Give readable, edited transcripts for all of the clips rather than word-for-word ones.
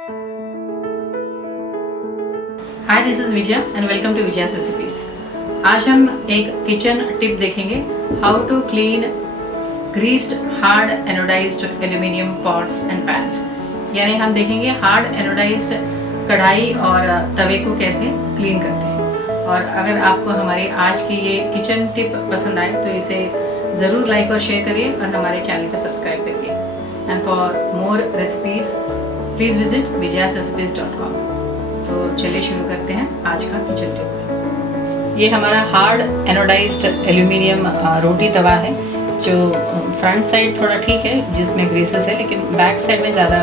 Hi, this is Vijaya and welcome to Vijaya's recipes. आज हम एक किचन टिप देखेंगे, how to clean greased hard anodized aluminium pots and pans. यानी हम देखेंगे हार्ड एनोडाइज्ड कढ़ाई और तवे को कैसे क्लीन करते हैं। और अगर आपको हमारी आज की ये किचन टिप पसंद आए तो इसे ज़रूर लाइक और शेयर करिए और हमारे चैनल को सब्सक्राइब करिए। And for more recipes please visit vijayasrecipes.com। तो चलिए शुरू करते हैं आज का किचन टिप। ये हमारा हार्ड एनोडाइज्ड एल्यूमिनियम रोटी तवा है, जो फ्रंट साइड थोड़ा ठीक है जिसमें ग्रीसेस है, लेकिन बैक साइड में ज़्यादा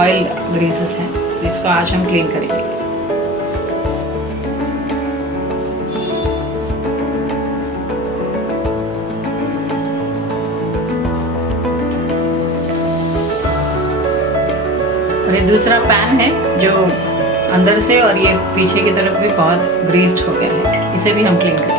ऑयल ग्रीसेस हैं। तो इसको आज हम क्लीन करेंगे। और ये दूसरा पैन है जो अंदर से और ये पीछे की तरफ भी बहुत ग्रीस्ड हो गया है, इसे भी हम क्लीन करेंगे।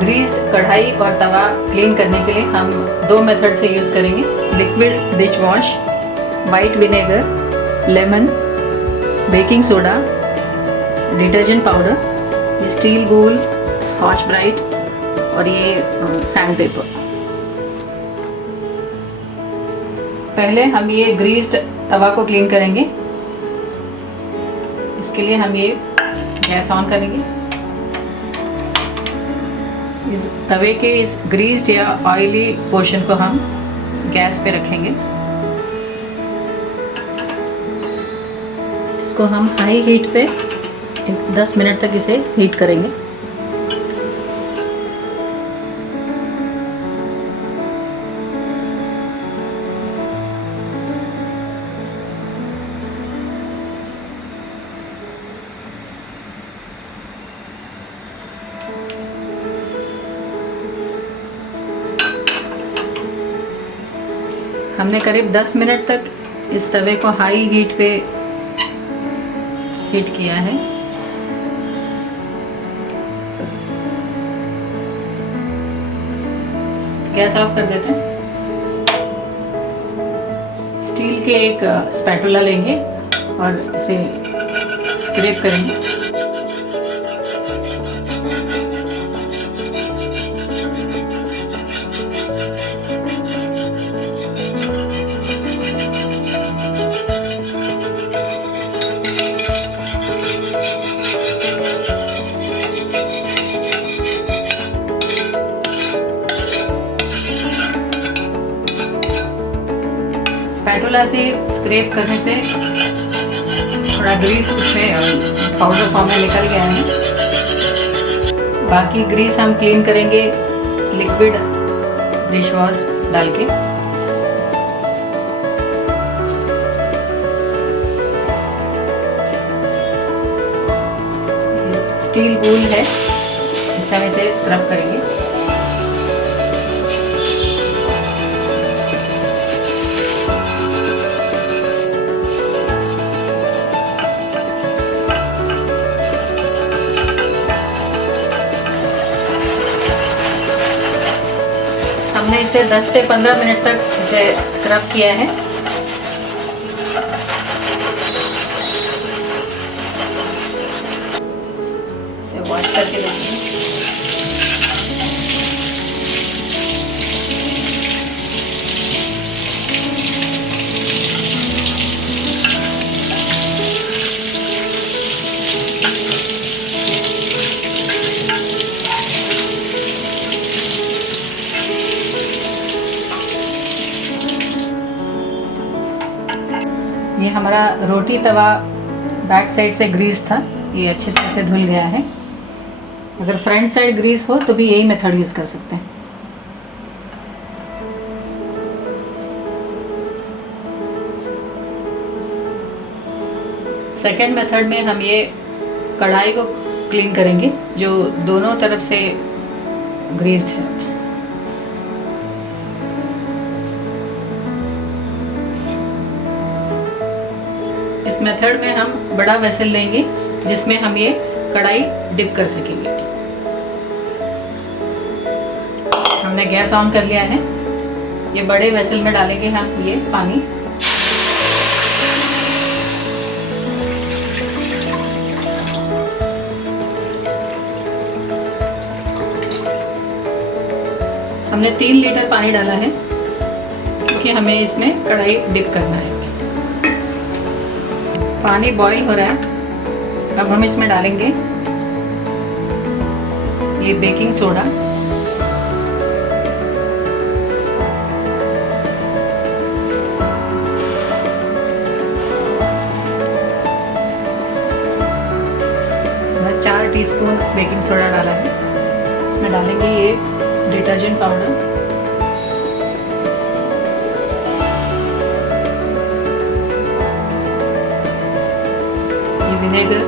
ग्रीस्ड कढ़ाई और तवा क्लीन करने के लिए हम दो मेथड से यूज़ करेंगे, liquid dish wash, white vinegar, lemon, baking soda, detergent powder, ये स्टील वूल, स्कॉच ब्राइट और ये सैंड पेपर। पहले हम ये ग्रीस्ड तवा को क्लीन करेंगे। इसके लिए हम ये गैस ऑन करेंगे। इस तवे के इस ग्रीस्ड या ऑयली पोर्शन को हम गैस पे रखेंगे। इसको हम हाई हीट पे 10 मिनट तक इसे हीट करेंगे। हमने करीब 10 मिनट तक इस तवे को हाई हीट पे हीट किया है। गैस ऑफ कर देते हैं। स्टील के एक स्पैटुला लेंगे और इसे स्क्रैप करेंगे। स्पैटुला से स्क्रैप करने से थोड़ा ग्रीस उसमें पाउडर फॉर्म में निकल गया है। बाकी ग्रीस हम क्लीन करेंगे लिक्विड डिश वॉश डाल के। स्टील वूल है, इससे हम इसे स्क्रब करेंगे। हमने इसे 10 से 15 मिनट तक इसे स्क्रब किया है। इसे वॉश करके लेंगे। ये हमारा रोटी तवा बैक साइड से ग्रीस था, ये अच्छे तरह से धुल गया है। अगर फ्रंट साइड ग्रीस हो तो भी यही मेथड यूज़ कर सकते हैं। सेकेंड मेथड में हम ये कढ़ाई को क्लीन करेंगे जो दोनों तरफ से ग्रीस्ड है। इस मेथड में हम बड़ा वेसल लेंगे जिसमें हम ये कढ़ाई डिप कर सकेंगे। हमने गैस ऑन कर लिया है। ये बड़े वेसल में डालेंगे हम ये पानी। हमने 3 लीटर पानी डाला है क्योंकि हमें इसमें कढ़ाई डिप करना है। पानी बॉईल हो रहा है। अब हम इसमें डालेंगे ये बेकिंग सोडा, मैं 4 टीस्पून बेकिंग सोडा डाला है। इसमें डालेंगे ये डिटर्जेंट पाउडर, ये विनेगर,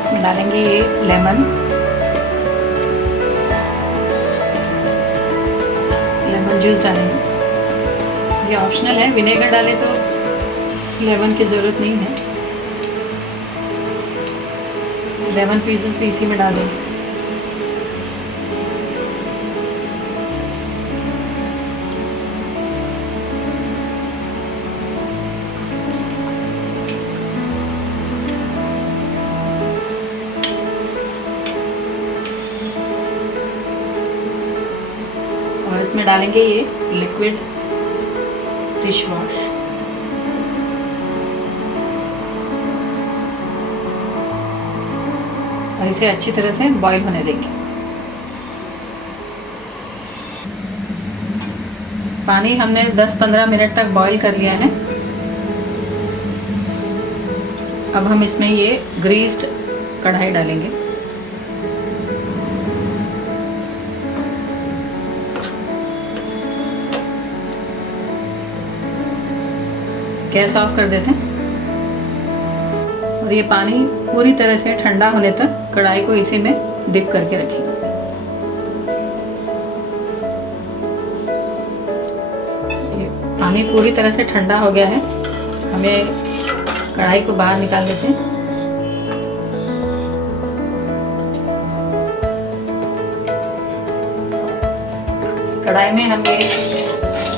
इसमें डालेंगे ये लेमन जूस डालेंगे। ये ऑप्शनल है, विनेगर डालें तो लेमन की ज़रूरत नहीं है। लेमन पीसेस भी इसी में डालेंगे। और इसमें डालेंगे ये लिक्विड डिश वॉश। और इसे अच्छी तरह से बॉईल होने देंगे। पानी हमने 10-15 मिनट तक बॉईल कर लिया है। अब हम इसमें ये ग्रीस्ड कढ़ाई डालेंगे। गैस ऑफ कर देते हैं और ये पानी पूरी तरह से ठंडा होने तक कढ़ाई को इसी में डिप करके रखेंगे। ये पानी पूरी तरह से ठंडा हो गया है। हमें कढ़ाई को बाहर निकाल देते हैं। इस कढ़ाई में हम ये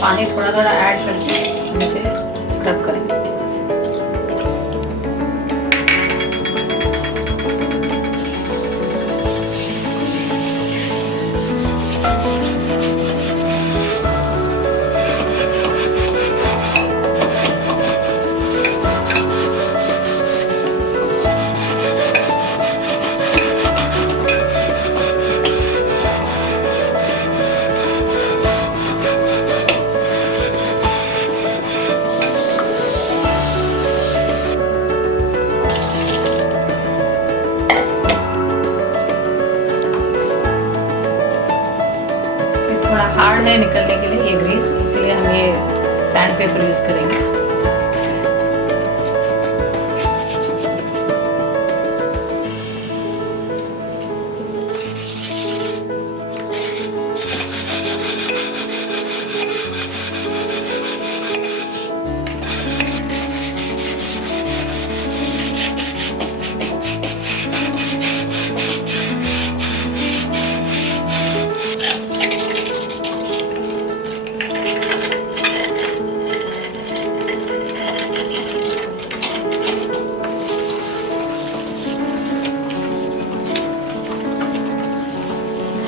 पानी थोड़ा थोड़ा ऐड करके हम इसे स्क्रब करेंगे। थोड़ा हार्ड है निकलने के लिए ये ग्रीस, इसलिए हम ये सैंड पेपर यूज़ करेंगे।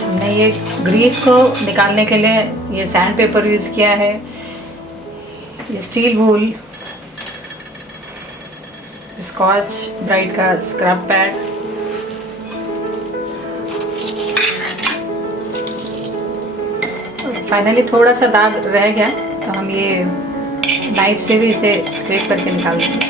हमने ये ग्रीस को निकालने के लिए ये सैंड पेपर यूज़ किया है, ये स्टील वूल, स्कॉच ब्राइट का स्क्रब पैड, फाइनली थोड़ा सा दाग रह गया तो हम ये नाइफ से भी इसे स्क्रैप करके निकाल देंगे।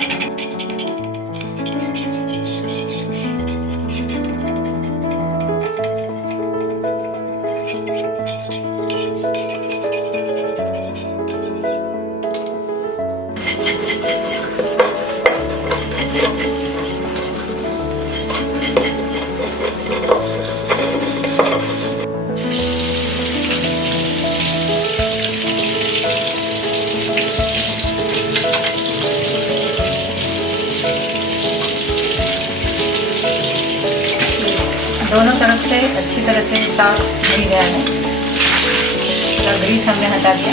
दोनों तरफ से अच्छी तरह से साफ मिल गया है। तो ग्रीस हमने हटा दिया।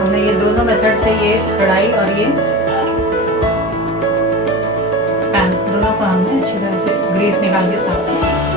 हमने ये दोनों मेथड से ये कढ़ाई और ये पैन दोनों को हमने अच्छी तरह से ग्रीस निकाल के साफ किया।